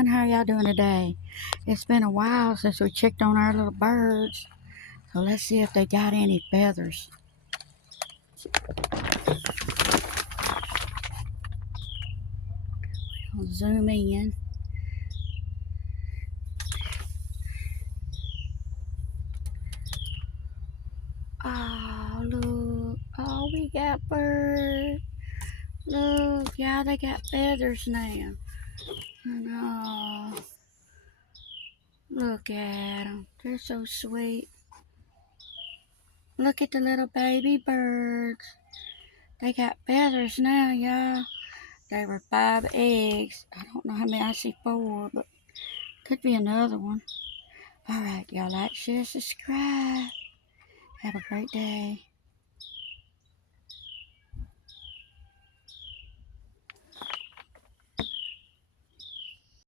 everyone. How are y'all doing today? It's been a while since we checked on our little birds. So let's see if they got any feathers. I'll zoom in. Oh, look. Oh, we got birds. Look, yeah, they got feathers now. And look at them. They're so sweet. Look at the little baby birds. They got feathers now, y'all. There were 5 eggs. I don't know how many. I see 4, but could be another one. All right, y'all like, share, subscribe. Have a great day.